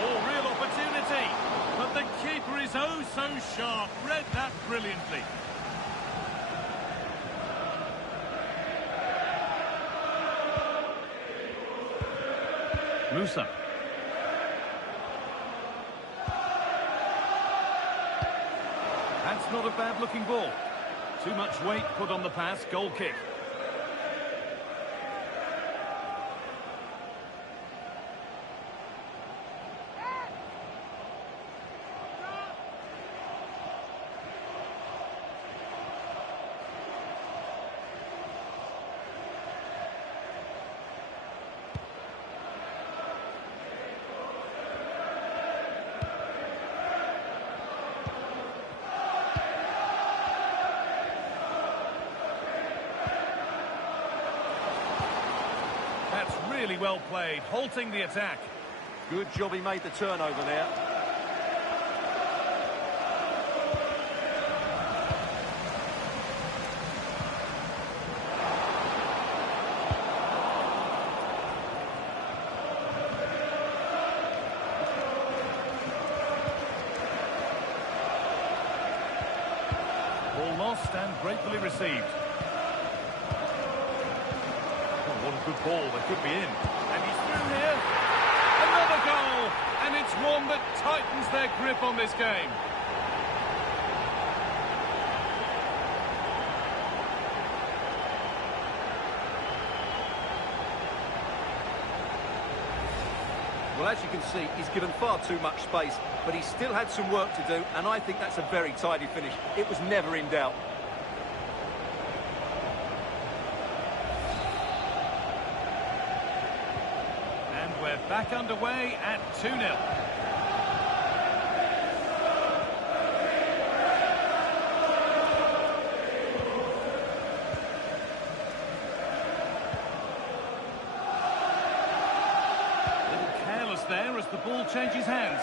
Oh, real opportunity. But the keeper is oh so sharp. Read that brilliantly. Musa. That's not a bad looking ball. Too much weight put on the pass. Goal kick. Really well played, halting the attack. Good job he made the turnover there. Ball lost and gratefully received. What a good ball, they could be in. And he's through here. Another goal! And it's one that tightens their grip on this game. Well, as you can see, he's given far too much space, but he still had some work to do, and I think that's a very tidy finish. It was never in doubt. We're back underway at 2-0. A little careless there as the ball changes hands.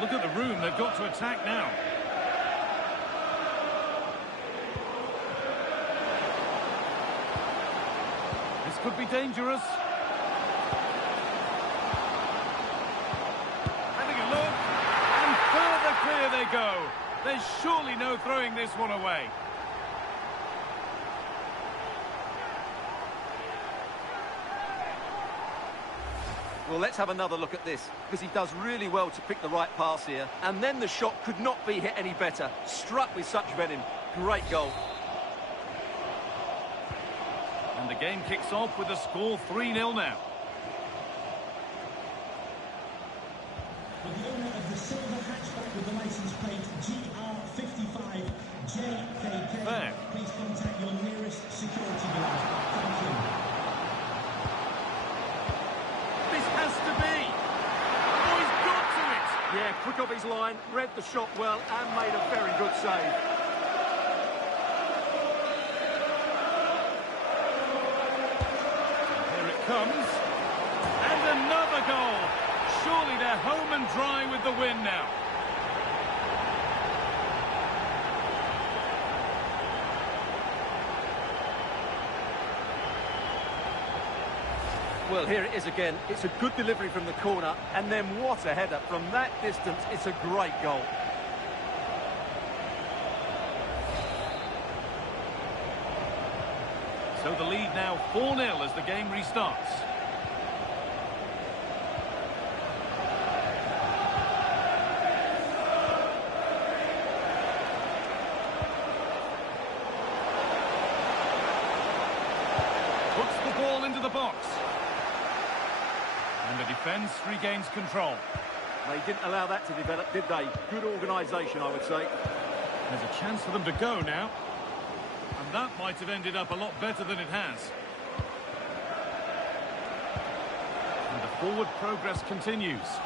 Look at the room they've got to attack now. This could be dangerous. Having a look, and further clear they go. There's surely no throwing this one away. Well, let's have another look at this, because he does really well to pick the right pass here. And then the shot could not be hit any better. Struck with such venom. Great goal. And the game kicks off with the score 3-0 now. With the owner of the silver hatchback with the licence plate GR55JKK, Fair. please contact your nearest security guard. Thank you. This has to be. Oh, he's got to it. Yeah, quick off his line, read the shot well and made a very good save. Here it comes. And another goal. Surely they're home and dry with the win now. Well, here it is again. It's a good delivery from the corner, and then what a header. From that distance, it's a great goal. So the lead now 4-0 as the game restarts. Puts the ball into the box. And the defence regains control. They didn't allow that to develop, did they? Good organisation, I would say. There's a chance for them to go now. And that might have ended up a lot better than it has. And the forward progress continues.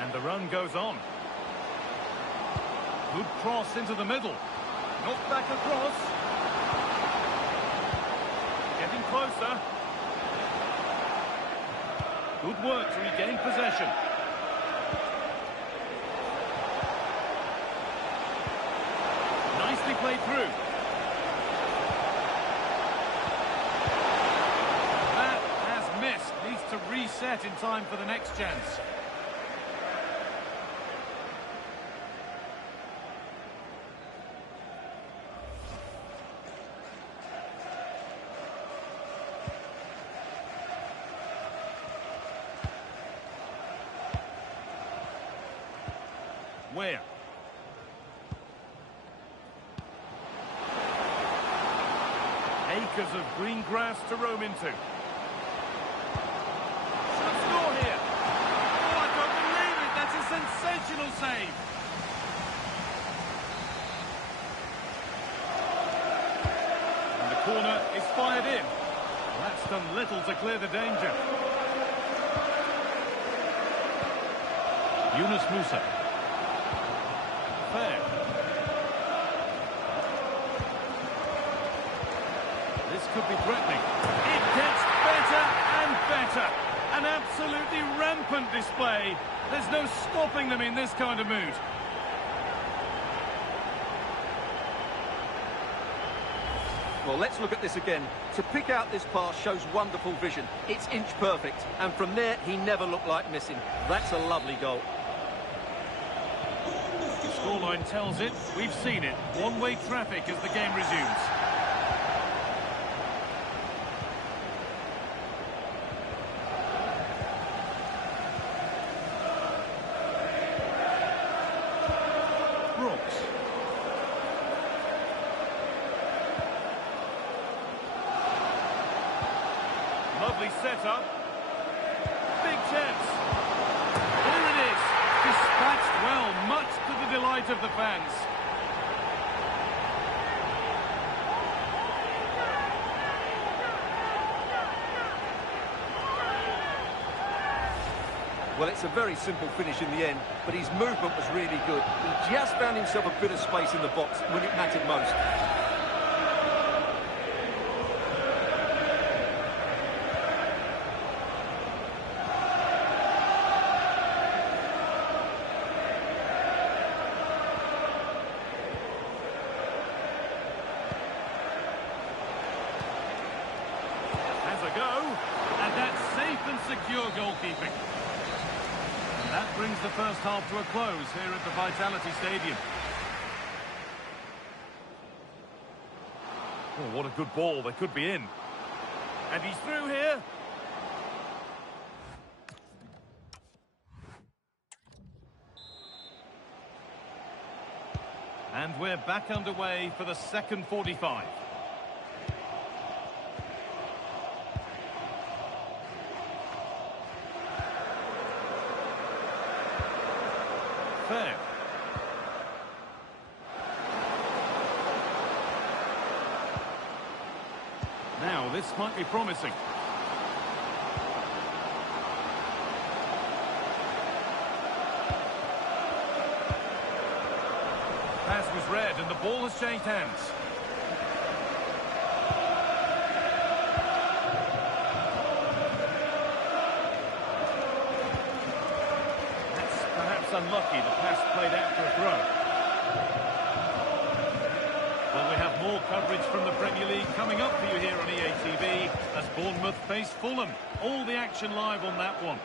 And the run goes on. Good cross into the middle. Knocked back across. Getting closer. Good work to regain possession. Nicely played through. That has missed. Needs to reset in time for the next chance. Where? Acres of green grass to roam into. Should score here. Oh, I don't believe it. That's a sensational save. And the corner is fired in. Well, that's done little to clear the danger. Ununas Musa. Fair. This could be threatening. It gets better and better. An absolutely rampant display. There's no stopping them in this kind of mood. Well, let's look at this again. To pick out this pass shows wonderful vision. It's inch perfect. And from there, he never looked like missing. That's a lovely goal. The scoreline tells it. We've seen it. One-way traffic as the game resumes. Brooks. Lovely setup. Big chance. Here it is. Dispatched well, much to the delight of the fans. Well, it's a very simple finish in the end, but his movement was really good. He just found himself a bit of space in the box when it mattered most. Has a go, and that's safe and secure goalkeeping. And that brings the first half to a close here at the Vitality Stadium. Oh, what a good ball. They could be in. And he's through here. And we're back underway for the second 45. Fair. Now, this might be promising. Pass was read and the ball has changed hands. That's perhaps unlucky. The pass played out for a throw. Well, we have more coverage from the Premier League coming up for you here on EA TV as Bournemouth face Fulham. All the action live on that one.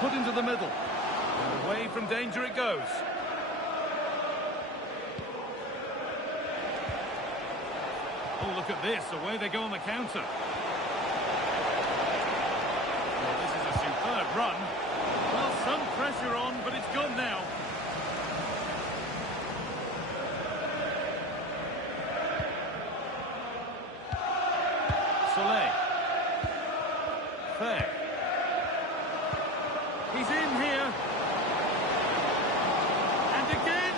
Put into the middle. And away from danger it goes. Oh, look at this. Away they go on the counter. Well, this is a superb run. Well, some pressure on, but it's gone now. Soleil. Fair. He's in here. And again.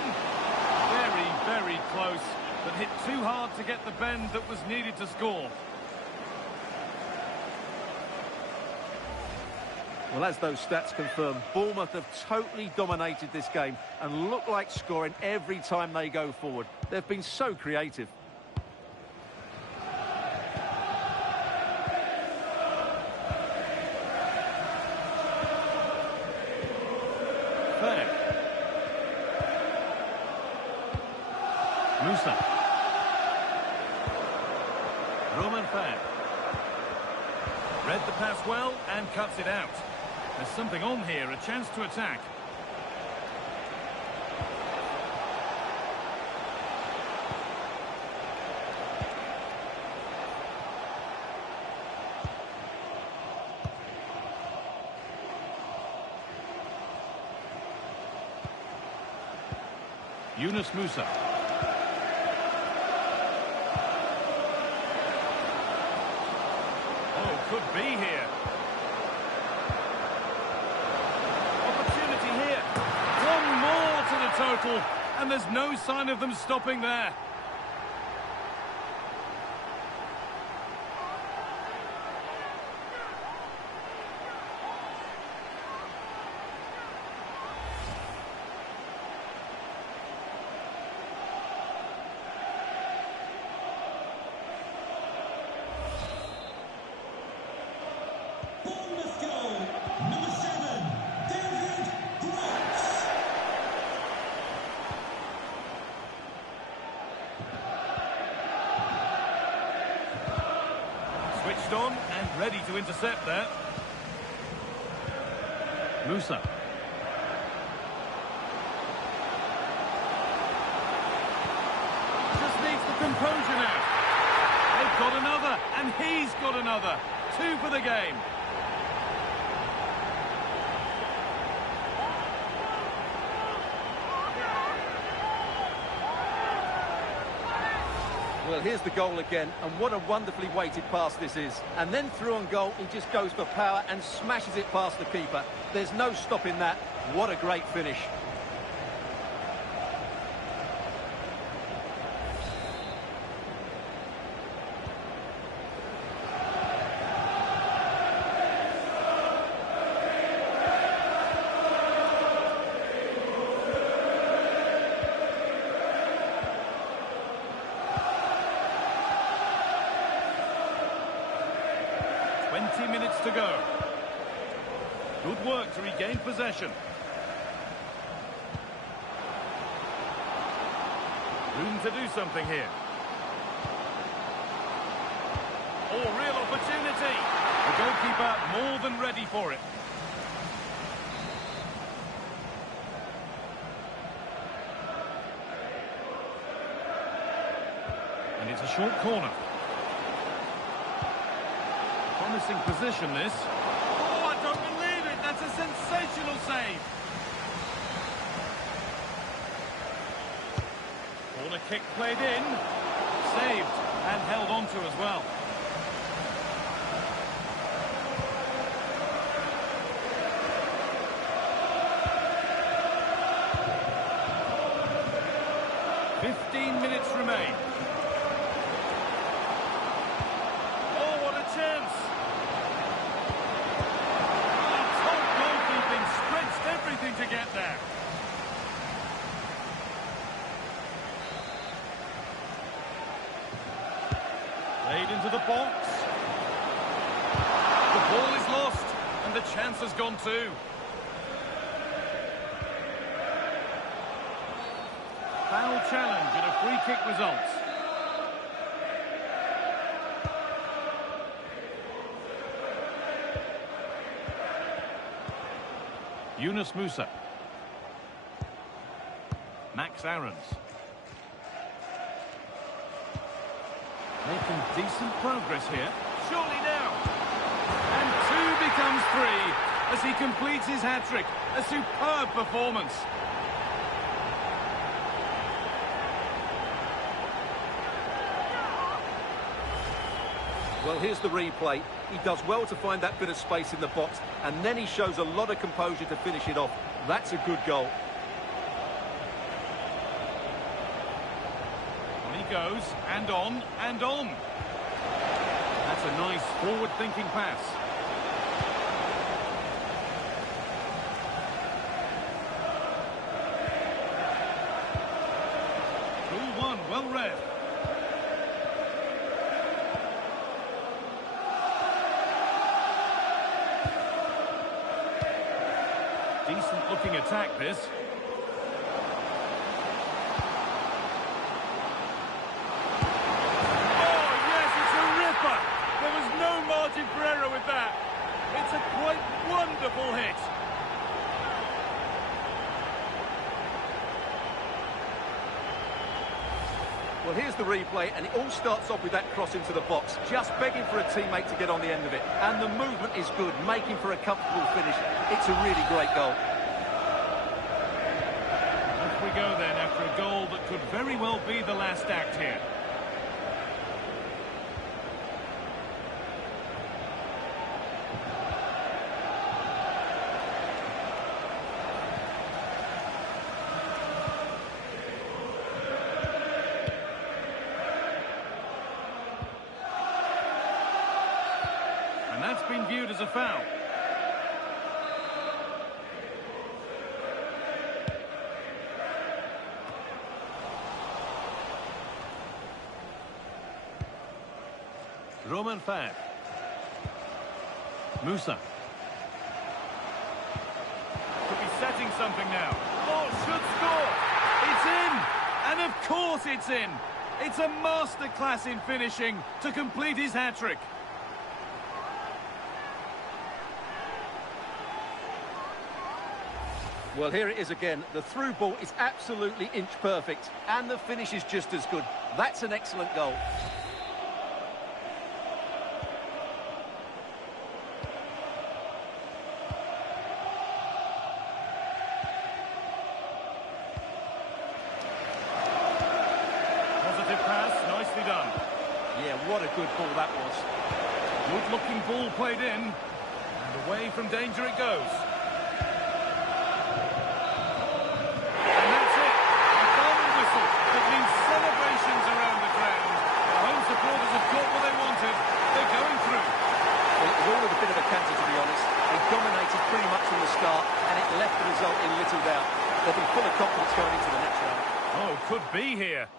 Very, very close. But hit too hard to get the bend that was needed to score. Well, as those stats confirm, Bournemouth have totally dominated this game and look like scoring every time they go forward. They've been so creative. Fair. Musa. Roman Fair. Read the pass well and cuts it out. There's something on here, a chance to attack. Ununas Musa. Oh, could be here. Opportunity here. One more to the total, and there's no sign of them stopping there. Bournemouth goal, number 7, David Brooks. Switched on and ready to intercept there. Musa. Just needs the composure now. They've got another, and he's got another. 2 for the game. Well, here's the goal again, and what a wonderfully weighted pass this is. And then through on goal, he just goes for power and smashes it past the keeper. There's no stopping that. What a great finish. Minutes to go. Good work to regain possession. Room to do something here. Oh, real opportunity. The goalkeeper more than ready for it. It's a short corner. Promising position, this. Oh, I don't believe it! That's a sensational save! Corner kick played in. Saved and held on to as well. Minutes remain. Oh, what a chance! Top goalkeeping stretched everything to get there. Played into the box. The ball is lost, and the chance has gone too. Foul challenge and a free kick results. Ununas Musa. Max Aarons. Making decent progress here. Surely now. And 2 becomes 3 as he completes his hat-trick. A superb performance. Well, here's the replay. He does well to find that bit of space in the box, and then he shows a lot of composure to finish it off. That's a good goal. On he goes, and on, and on. That's a nice forward-thinking pass. Rule 1, well read. Decent-looking attack, this. Oh, yes, it's a ripper! There was no margin for error with that. It's a quite wonderful hit. Well, here's the replay, and it all starts off with that cross into the box, just begging for a teammate to get on the end of it. And the movement is good, making for a comfortable finish. It's a really great goal. Off we go then, after a goal that could very well be the last act here. And that's been viewed as a foul. Roman Fab. Musa. Could be setting something now. Oh, should score. It's in. And of course it's in. It's a masterclass in finishing to complete his hat-trick. Well, here it is again. The through ball is absolutely inch perfect, and the finish is just as good. That's an excellent goal. Positive pass, nicely done. Yeah, what a good ball that was. Good-looking ball played in, and away from danger it goes. Celebrations around the ground. The home supporters have got what they wanted. They're going through. Well, it was all with a bit of a canter, to be honest. They dominated pretty much from the start, and it left the result in little doubt. They'll be full of confidence going into the next round. Oh, could be here.